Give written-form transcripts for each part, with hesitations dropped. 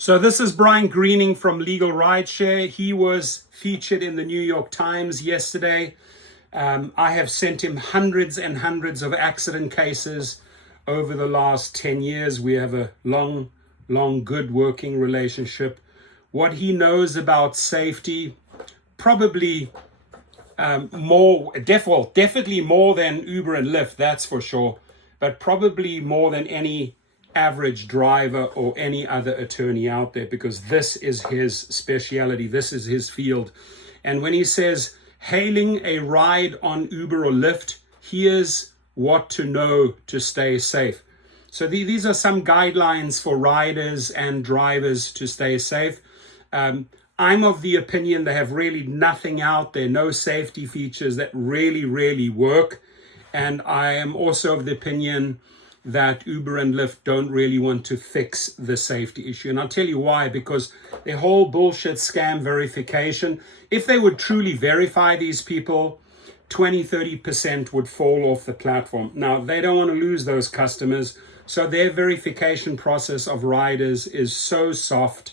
So this is Bryant Greening from Legal Rideshare. He was featured in the New York Times yesterday. I have sent him hundreds and hundreds of accident cases over the last 10 years. We have a long, good working relationship. What he knows about safety, probably definitely more than Uber and Lyft, that's for sure, but probably more than any average driver or any other attorney out there, because this is his speciality, this is his field. And when he says hailing a ride on Uber or Lyft, here's what to know to stay safe. So these are some guidelines for riders and drivers to stay safe. I'm of the opinion they have really nothing out there, no safety features that really work. And I am also of the opinion that Uber and Lyft don't really want to fix the safety issue. And I'll tell you why, because their whole bullshit scam verification, if they would truly verify these people, 20-30% would fall off the platform. Now, they don't want to lose those customers, so their verification process of riders is so soft.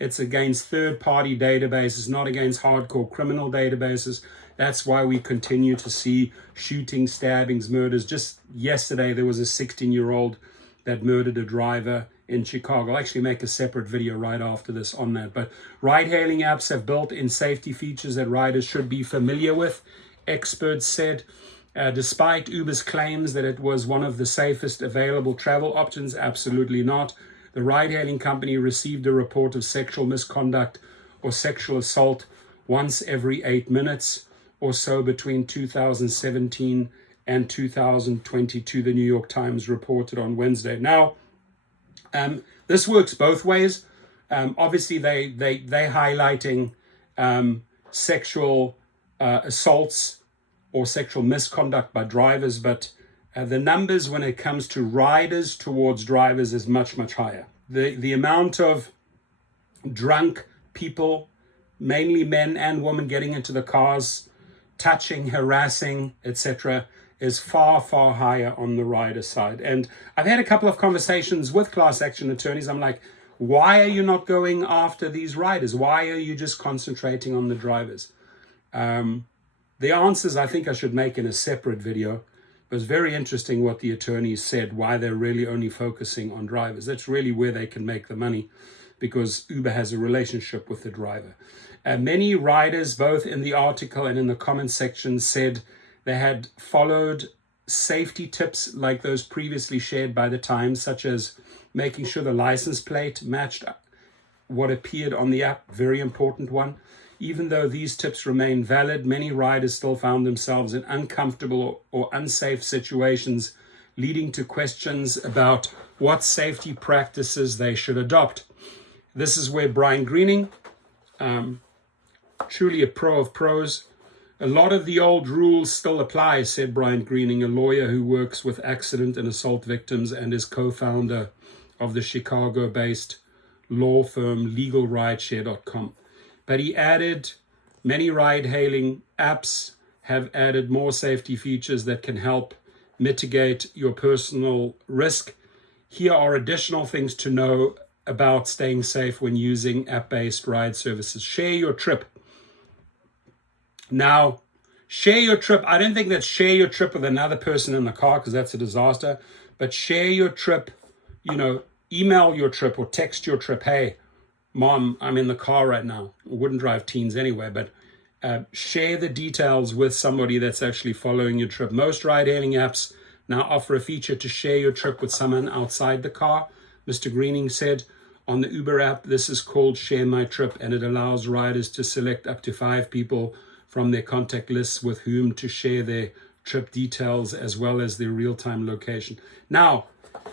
It's against third-party databases, not against hardcore criminal databases. That's why we continue to see shootings, stabbings, murders. Just yesterday, there was a 16-year-old that murdered a driver in Chicago. I'll actually make a separate video right after this on that. But ride-hailing apps have built-in safety features that riders should be familiar with, experts said. Despite Uber's claims that it was one of the safest available travel options, absolutely not. The ride-hailing company received a report of sexual misconduct or sexual assault once every 8 minutes or so between 2017 and 2022, the New York Times reported on Wednesday. Now, this works both ways. Obviously, they highlighting sexual assaults or sexual misconduct by drivers, but the numbers when it comes to riders towards drivers is much higher. The amount of drunk people, mainly men and women, getting into the cars, touching, harassing, etc., is far higher on the rider side. And I've had a couple of conversations with class action attorneys. I'm like, why are you not going after these riders? Why are you just concentrating on the drivers? The answers I think I should make in a separate video. It was very interesting what the attorneys said, why they're really only focusing on drivers. That's really where they can make the money, because Uber has a relationship with the driver. Many riders, both in the article and in the comment section, said they had followed safety tips like those previously shared by the Times, such as making sure the license plate matched what appeared on the app, very important one. Even though these tips remain valid, many riders still found themselves in uncomfortable or unsafe situations, leading to questions about what safety practices they should adopt. This is where Bryant Greening, truly a pro of pros. A lot of the old rules still apply, said Bryant Greening, a lawyer who works with accident and assault victims and is co-founder of the Chicago-based law firm legalrideshare.com. But he added, many ride-hailing apps have added more safety features that can help mitigate your personal risk. Here are additional things to know about staying safe when using app-based ride services. Share your trip. Now, share your trip. I don't think that share your trip with another person in the car, because that's a disaster. But share your trip, email your trip or text your trip. Hey, Mom, I'm in the car right now. I wouldn't drive teens anyway, but share the details with somebody that's actually following your trip. Most ride-hailing apps now offer a feature to share your trip with someone outside the car. Mr. Greening said, on the Uber app, this is called Share My Trip, and it allows riders to select up to 5 people from their contact lists with whom to share their trip details as well as their real-time location. Now,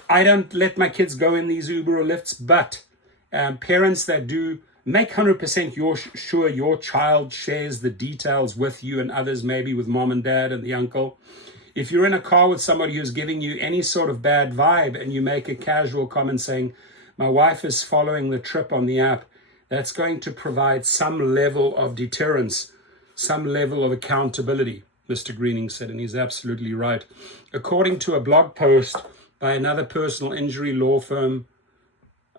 I don't let my kids go in these Uber or Lyfts, but parents that do, make 100% sure your child shares the details with you and others, maybe with mom and dad and the uncle. If you're in a car with somebody who's giving you any sort of bad vibe and you make a casual comment saying, my wife is following the trip on the app, that's going to provide some level of deterrence, some level of accountability, Mr. Greening said, and he's absolutely right. According to a blog post by another personal injury law firm,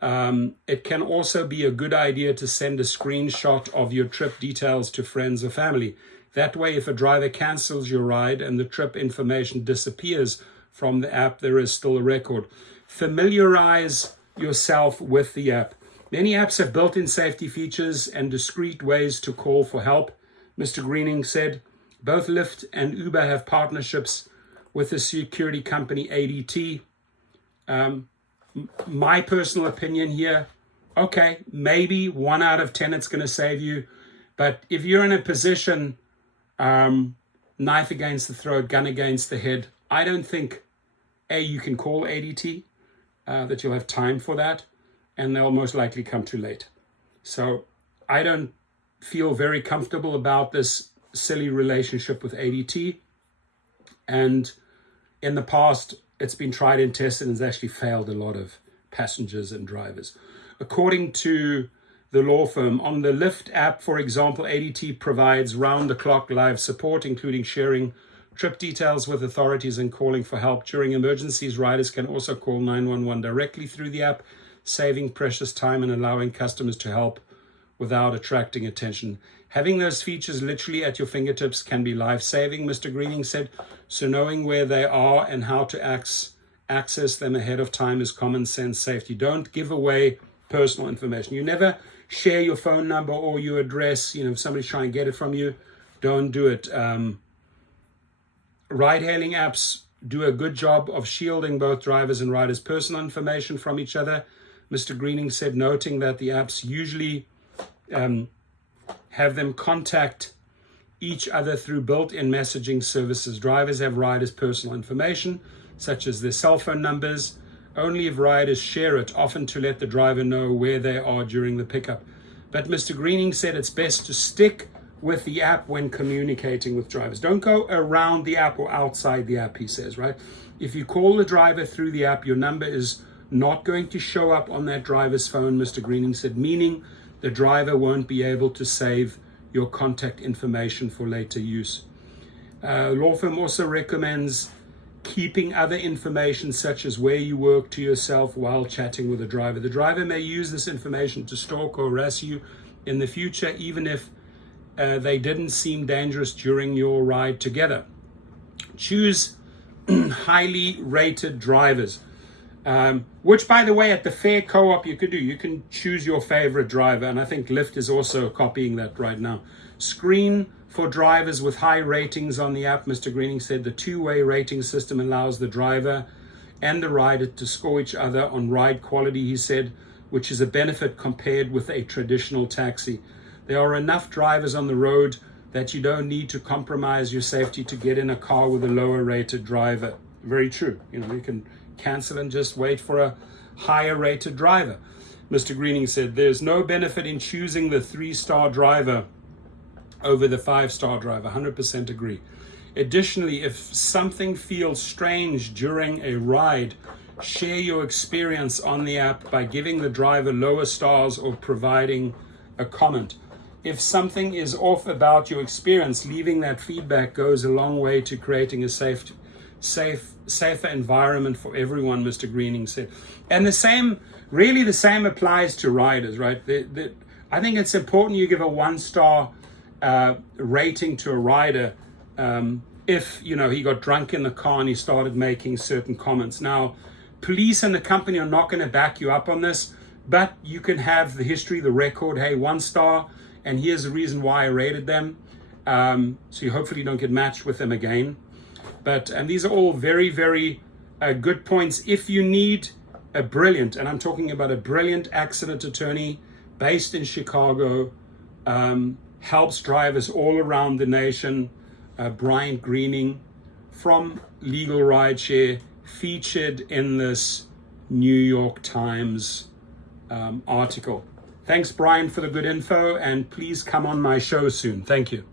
It can also be a good idea to send a screenshot of your trip details to friends or family. That way, if a driver cancels your ride and the trip information disappears from the app, there is still a record. Familiarize yourself with the app. Many apps have built-in safety features and discreet ways to call for help, Mr. Greening said. Both Lyft and Uber have partnerships with the security company ADT. My personal opinion here, okay, maybe 1 out of 10 it's going to save you. But if you're in a position, knife against the throat, gun against the head, I don't think, you can call ADT, that you'll have time for that, and they'll most likely come too late. So I don't feel very comfortable about this silly relationship with ADT. And in the past, it's been tried and tested and has actually failed a lot of passengers and drivers. According to the law firm, on the Lyft app, for example, ADT provides round-the-clock live support, including sharing trip details with authorities and calling for help. During emergencies, riders can also call 911 directly through the app, saving precious time and allowing customers to help without attracting attention. Having those features literally at your fingertips can be life-saving, Mr. Greening said. So knowing where they are and how to access them ahead of time is common sense safety. Don't give away personal information. You never share your phone number or your address. If somebody's trying to get it from you, don't do it. Ride-hailing apps do a good job of shielding both drivers and riders' personal information from each other, Mr. Greening said, noting that the apps usually have them contact each other through built-in messaging services. Drivers have riders' personal information, such as their cell phone numbers, only if riders share it, often to let the driver know where they are during the pickup. But Mr. Greening said it's best to stick with the app when communicating with drivers. Don't go around the app or outside the app, he says, right? If you call the driver through the app, your number is not going to show up on that driver's phone, Mr. Greening said, meaning the driver won't be able to save your contact information for later use. Law firm also recommends keeping other information such as where you work to yourself while chatting with the driver. The driver may use this information to stalk or harass you in the future, even if they didn't seem dangerous during your ride together. Choose highly rated drivers, which, by the way, at the Fair Co-op you could do. You can choose your favorite driver, and I think Lyft is also copying that right now. Screen for drivers with high ratings on the app, Mr. Greening said. The two-way rating system allows the driver and the rider to score each other on ride quality, he said, which is a benefit compared with a traditional taxi. There are enough drivers on the road that you don't need to compromise your safety to get in a car with a lower rated driver. Very true. You can cancel and just wait for a higher rated driver. Mr. Greening said there's no benefit in choosing the 3-star driver over the 5-star driver. 100% agree. Additionally, if something feels strange during a ride, share your experience on the app by giving the driver lower stars or providing a comment. If something is off about your experience, leaving that feedback goes a long way to creating a safer environment for everyone, Mr. Greening said. And the same applies to riders, right? I think it's important you give a 1-star rating to a rider if he got drunk in the car and he started making certain comments. Now, police and the company are not going to back you up on this, but you can have the history, the record. Hey, 1 star, and here's the reason why I rated them. So you hopefully don't get matched with them again. And these are all very, very good points. If you need a brilliant, and I'm talking about a brilliant accident attorney based in Chicago, helps drivers all around the nation, Bryant Greening from Legal Rideshare, featured in this New York Times article. Thanks, Brian, for the good info, and please come on my show soon. Thank you.